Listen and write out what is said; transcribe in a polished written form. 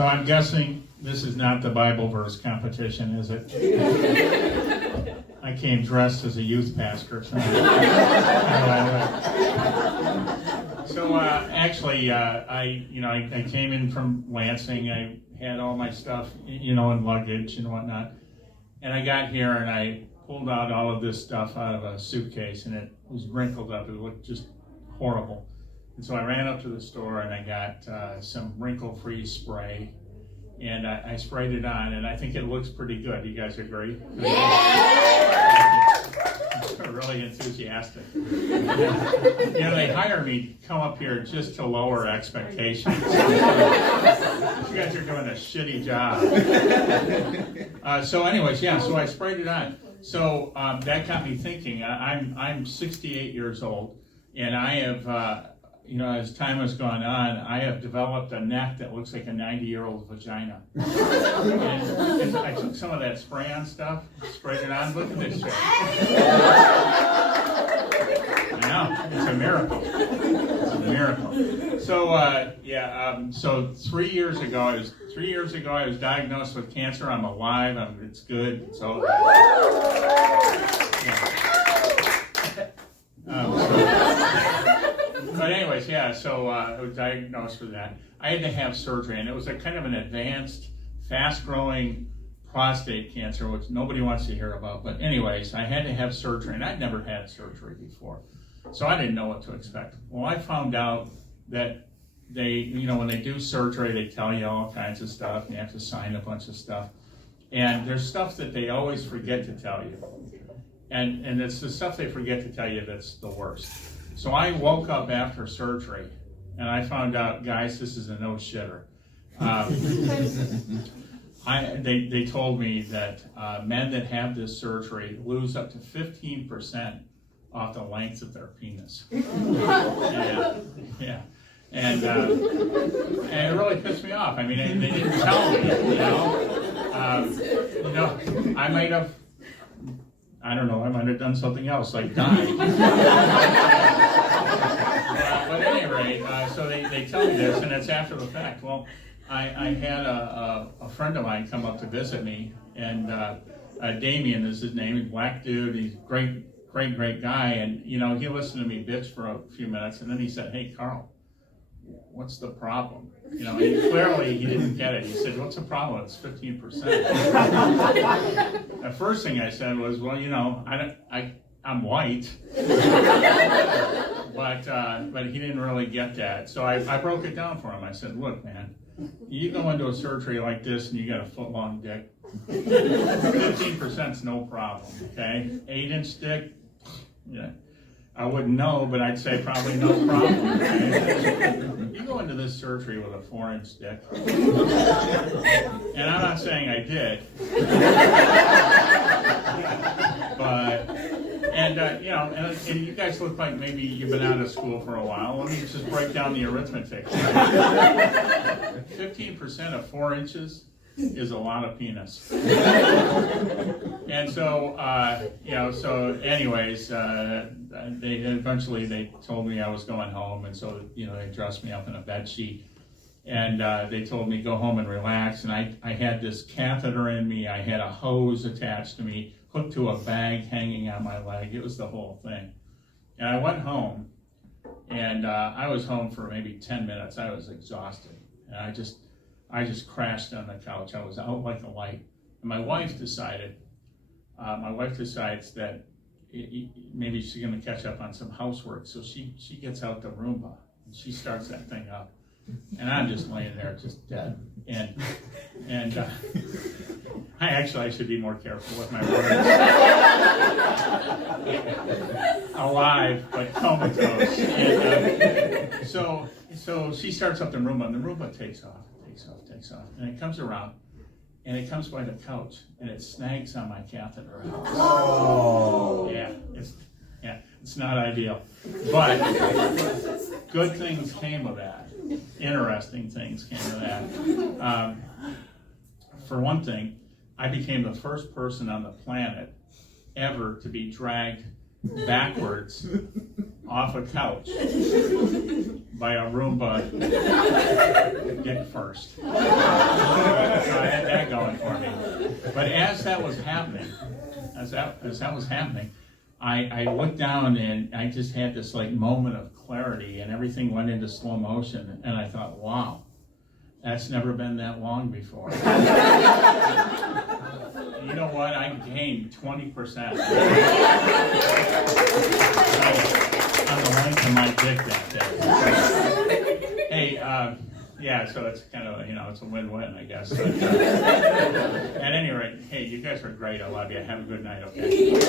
So I'm guessing this is not the Bible verse competition, is it? I came dressed as a youth pastor. So actually, I came in from Lansing. I had all my stuff, in luggage and whatnot. And I got here and I pulled out all of this stuff out of a suitcase, and it was wrinkled up. It looked just horrible. And so I ran up to the store and I got some wrinkle-free spray, and I sprayed it on, and I think it looks pretty good. You guys agree? Yeah! Really enthusiastic. They hire me to come up here just to lower expectations. You guys are doing a shitty job. So I sprayed it on. So that got me thinking. I'm 68 years old, and I have, as time has gone on, I have developed a neck that looks like a 90-year-old vagina. And I took some of that spray-on stuff, sprayed it on. Look at this shit. I know, it's a miracle. It's a miracle. So, so 3 years ago, I was diagnosed with cancer. I'm alive. It's good. It's all good. But anyways, so I was diagnosed with that. I had to have surgery, and it was a kind of an advanced, fast-growing prostate cancer, which nobody wants to hear about. But anyways, I had to have surgery, and I'd never had surgery before. So I didn't know what to expect. Well, I found out that they, when they do surgery, they tell you all kinds of stuff, and you have to sign a bunch of stuff. And there's stuff that they always forget to tell you. And it's the stuff they forget to tell you that's the worst. So I woke up after surgery, and I found out, guys, this is a no-shitter. They told me that men that have this surgery lose up to 15% off the length of their penis. Yeah. And it really pissed me off. I mean, they didn't tell me, I might have, I might have done something else, like died. But at any rate, so they tell me this, and it's after the fact. Well, I had a friend of mine come up to visit me, and Damien is his name. He's a black dude. He's a great guy, and he listened to me bitch for a few minutes, and then he said, "Hey, Carl, what's the problem?" And clearly he didn't get it. He said, "What's the problem? It's 15%." The first thing I said was, "Well, I'm white," but he didn't really get that. So I broke it down for him. I said, "Look, man, you go into a surgery like this and you got a foot-long dick. 15% is no problem, okay? 8-inch dick, yeah. I wouldn't know, but I'd say probably no problem. Okay? You go into this surgery with a 4-inch dick, and I'm not saying I did, but and you guys look like maybe you've been out of school for a while. Let me just break down the arithmetic. 15% of 4 inches is a lot of penis. And so, anyways, they told me I was going home, and so, they dressed me up in a bed sheet, and they told me go home and relax, and I had this catheter in me, I had a hose attached to me, hooked to a bag hanging on my leg. It was the whole thing. And I went home, and I was home for maybe 10 minutes. I was exhausted, and I just crashed on the couch. I was out like a light. And my wife decides that maybe she's going to catch up on some housework. So she gets out the Roomba and she starts that thing up. And I'm just laying there just dead. And I should be more careful with my words. Alive, but comatose. And, so she starts up the Roomba, and the Roomba takes off, and it comes around, and it comes by the couch, and it snags on my catheter. Oh. Yeah, it's not ideal, but good things came of that. Interesting things came of that. For one thing, I became the first person on the planet ever to be dragged backwards off a couch by a Roomba dick first. So I had that going for me. But as that was happening, I looked down and I just had this like moment of clarity and everything went into slow motion and I thought, wow, that's never been that long before. You know what? I gained 20% on the length of my dick that day. Hey, yeah, so it's kind of, it's a win-win, I guess. But, at any rate, hey, you guys are great. I love you. Have a good night, okay?